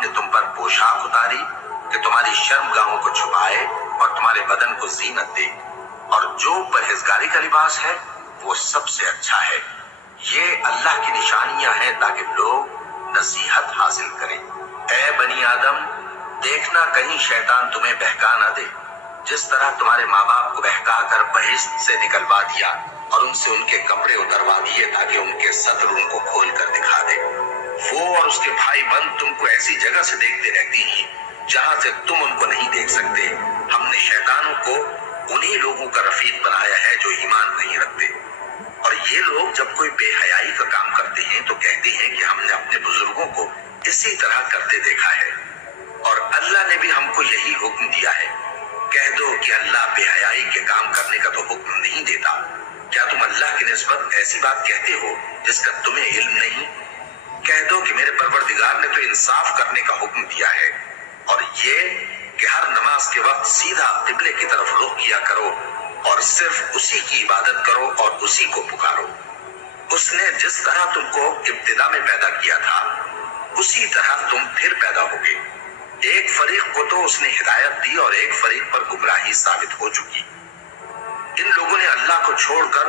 ने तुम पर पोशाक उतारी कि तुम्हारी शर्मगाहों को छुपाए और तुम्हारे बदन को जीनत दे, और जो परहेजगारी का लिबास है वो सबसे अच्छा है। ये अल्लाह की निशानियां हैं ताकि लोग नसीहत हासिल करें। ऐ बनी आदम, देखना कहीं शैतान तुम्हें बहका न दे, जिस तरह तुम्हारे माँ बाप को बहका कर बहिश्त से निकलवा दिया और उनसे उनके कपड़े उतरवा दिए ताकि उनके सत्र उनको खोल कर दिखा दे। वो और उसके भाई बंद तुमको ऐसी जगह से देखते रहती हैं जहां से तुम उनको नहीं देख सकते। हमने शैतानों को उन्हीं लोगों का रफीक बनाया है जो ईमान नहीं रखते। और ये लोग जब कोई बेहयाई का काम करते हैं तो कहते हैं कि हमने अपने बुजुर्गों को इसी तरह करते देखा है, और अल्लाह ने भी हमको यही हुक्म दिया है। कह दो कि अल्लाह बेहयाई के काम करने का तो हुक्म नहीं देता। क्या तुम अल्लाह की निस्बत ऐसी बात कहते हो जिसका तुम्हें इल्म नहीं? कह दो कि मेरे परवरदिगार ने तो इंसाफ करने का हुक्म दिया है, और ये कि हर नमाज के वक्त सीधा किबले की तरफ रुख किया करो और सिर्फ उसी की इबादत करो और उसी को पुकारो। उसने जिस तरह तुमको इब्तिदा में पैदा किया था उसी तरह तुम फिर पैदा होगे। एक फरीक को तो उसने हिदायत दी और एक फरीक पर गुमराही साबित हो चुकी। इन लोगों ने अल्लाह को छोड़कर